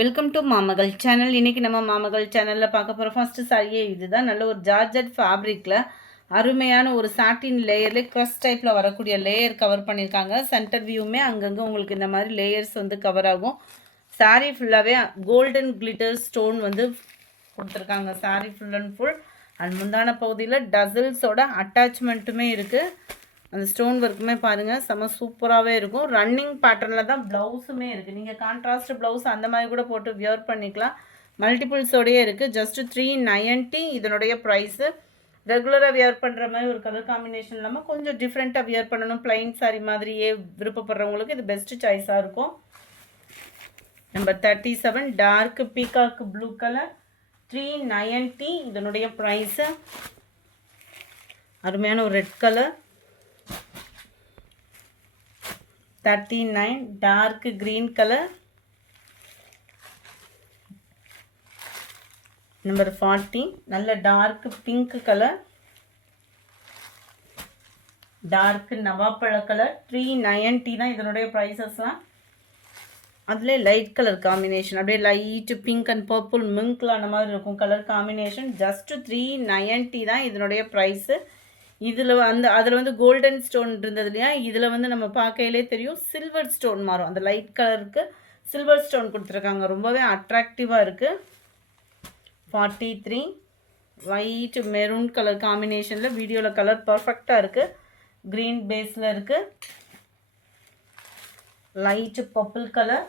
Welcome to மாமகள் channel. இன்றைக்கி நம்ம மாமகள் சேனலில் பார்க்க போகிற ஃபஸ்ட்டு சாரியே இதுதான். நல்ல ஒரு ஜார்ஜட் ஃபேப்ரிக்கில் அருமையான ஒரு சாட்டின் லேயர்லேயே க்ரஸ் டைப்பில் வரக்கூடிய லேயர் கவர் பண்ணியிருக்காங்க. சென்டர் வியூமே அங்கங்கே உங்களுக்கு இந்த மாதிரி லேயர்ஸ் வந்து கவர் ஆகும். சாரீ ஃபுல்லாகவே கோல்டன் கிளிட்டர் ஸ்டோன் வந்து கொடுத்துருக்காங்க. Sari full and full and முந்தான பகுதியில் டசல்ஸோட அட்டாச்மெண்ட்டுமே இருக்குது. அந்த ஸ்டோன் ஒர்க்குமே பாருங்கள் செம்ம சூப்பராகவே இருக்கும். ரன்னிங் பேட்டர்னில் தான் ப்ளவுஸுமே இருக்குது. நீங்கள் கான்ட்ராஸ்ட் ப்ளவுஸ் அந்த மாதிரி கூட போட்டு வியர் பண்ணிக்கலாம். மல்டிபிள்ஸோடையே இருக்குது. ஜஸ்ட்டு 390 இதனுடைய ப்ரைஸு. ரெகுலராக வியர் பண்ணுற மாதிரி ஒரு கலர் காம்பினேஷன் இல்லாமல் கொஞ்சம் டிஃப்ரெண்ட்டாக வியர் பண்ணணும், பிளைன் சாரி மாதிரியே விருப்பப்படுறவங்களுக்கு இது பெஸ்ட்டு சாய்ஸாக இருக்கும். Number 37 dark peacock blue colour 390 இதனுடைய ப்ரைஸு. அருமையான ஒரு red colour 39 dark green color. Number 40 நல்ல dark pink color, dark நவாப்பழ color 390 தான் இதனுடைய ப்ரைஸஸ்லாம். அதில் லைட் கலர் காம்பினேஷன் அப்படியே லைட் பிங்க் அண்ட் பர்பிள் மிங்க்லான மாதிரி இருக்கும் கலர் காம்பினேஷன். ஜஸ்ட்டு 390 தான் இதனுடைய ப்ரைஸு. இதில் அதில் வந்து கோல்டன் ஸ்டோன் இருந்தது இல்லையா, இதில் வந்து நம்ம பார்க்கையிலே தெரியும் சில்வர் ஸ்டோன் மாறும். அந்த லைட் கலருக்கு சில்வர் ஸ்டோன் கொடுத்துருக்காங்க. ரொம்பவே அட்ராக்டிவாக இருக்குது. 43 ஒயிட் மெரூன் கலர் காம்பினேஷனில் வீடியோவில் கலர் பர்ஃபெக்டாக இருக்குது. க்ரீன் பேஸில் இருக்குது. Light purple colour.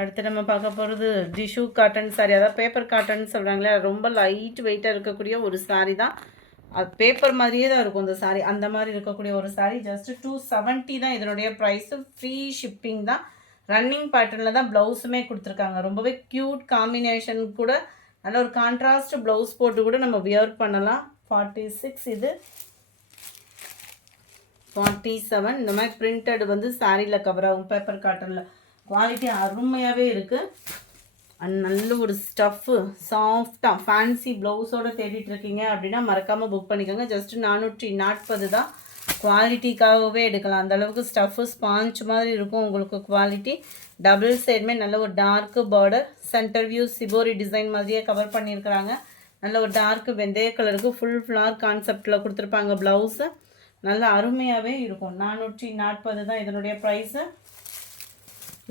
அடுத்து நம்ம பார்க்க போகிறது டிஷ்யூ காட்டன் சாரீ, அதாவது பேப்பர் காட்டன் சொல்கிறாங்களே, ரொம்ப லைட் வெயிட்டாக இருக்கக்கூடிய ஒரு சாரீ தான். அது பேப்பர் மாதிரியே தான் இருக்கும் இந்த சாரீ. அந்த மாதிரி இருக்கக்கூடிய ஒரு சாரீ. ஜஸ்ட்டு 270 தான் இதனுடைய ப்ரைஸு. ஃப்ரீ ஷிப்பிங் தான். ரன்னிங் பேட்டர்னில் தான் ப்ளவுஸுமே கொடுத்துருக்காங்க. ரொம்பவே க்யூட் காம்பினேஷன் கூட. நல்ல ஒரு கான்ட்ராஸ்ட் ப்ளவுஸ் போட்டு கூட நம்ம வியர் பண்ணலாம். 46 இது. 47 இந்த மாதிரி பிரிண்டட் வந்து சாரியில் கவர் ஆகும் பேப்பர் காட்டனில். குவாலிட்டி அருமையாகவே இருக்குது. அண்ட் நல்ல ஒரு ஸ்டஃப்பு சாஃப்டாக ஃபேன்சி ப்ளவுஸோடு தேடிட்டுருக்கீங்க அப்படின்னா மறக்காமல் புக் பண்ணிக்கோங்க. ஜஸ்ட்டு 440 தான். குவாலிட்டிக்காகவே எடுக்கலாம். அந்தளவுக்கு ஸ்டஃப்பு ஸ்பாஞ்ச் மாதிரி இருக்கும் உங்களுக்கு குவாலிட்டி. டபுள் சைடுமே நல்ல ஒரு dark border, centre view shibori design மாதிரியே கவர் பண்ணியிருக்கிறாங்க. நல்ல ஒரு டார்க்கு வெந்தய கலருக்கு ஃபுல் ஃப்ளார் கான்செப்டில் கொடுத்துருப்பாங்க ப்ளவுஸு. நல்ல அருமையாகவே இருக்கும். 440 தான் இதனுடைய ப்ரைஸு.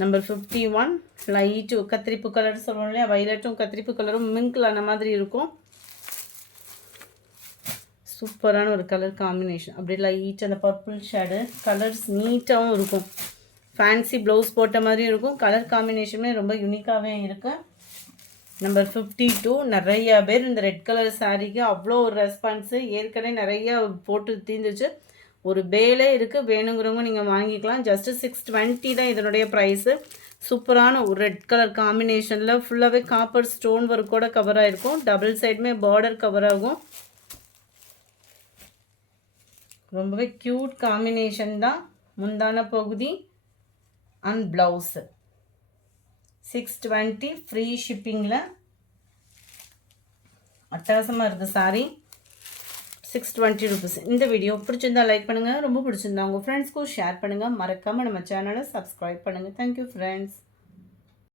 நம்பர் 51 லைட்டு கத்திரிப்பு கலர் சொல்லுவோம் இல்லையா, வைலட்டும் கத்திரிப்பு கலரும் மிங்கிளான மாதிரி இருக்கும். சூப்பரான ஒரு கலர் காம்பினேஷன். அப்படியே லைட் அந்த பர்பிள் ஷேடு கலர்ஸ் நீட்டாகவும் இருக்கும். ஃபேன்சி ப்ளவுஸ் போட்ட மாதிரியும் இருக்கும். கலர் காம்பினேஷனுமே ரொம்ப யூனிக்காகவே இருக்குது. நம்பர் 52 நிறையா பேர் இந்த ரெட் கலர் சாரீக்கு அவ்வளோ ஒரு ரெஸ்பான்ஸு. ஏற்கனவே நிறையா போட்டு தீர்ந்துச்சு. ஒரு பேலே இருக்குது, வேணுங்கிறவங்க நீங்கள் வாங்கிக்கலாம். ஜஸ்ட்டு 620 தான் இதனுடைய ப்ரைஸு. சூப்பரான ஒரு ரெட் கலர் காம்பினேஷனில் ஃபுல்லாகவே காப்பர் ஸ்டோன் ஒர்க்கோட கவர் ஆகிருக்கும். டபுள் சைடுமே பார்டர் கவர் ஆகும். ரொம்பவே க்யூட் காம்பினேஷன் தான். முந்தான பகுதி அண்ட் ப்ளவுஸு 620 ஃப்ரீ ஷிப்பிங்கில். அட்டகாசமாக இருக்குது சாரீ. 620 rupees. இந்த வீடியோ பிடிச்சிருந்தா லைக் பண்ணுங்கள். ரொம்ப பிடிச்சிருந்தா உங்கள் ஃப்ரெண்ட்ஸ்க்கும் ஷேர் பண்ணுங்கள். மறக்காமல் நம்ம சேனலை சப்ஸ்கிரைப் பண்ணுங்கள். Thank you friends.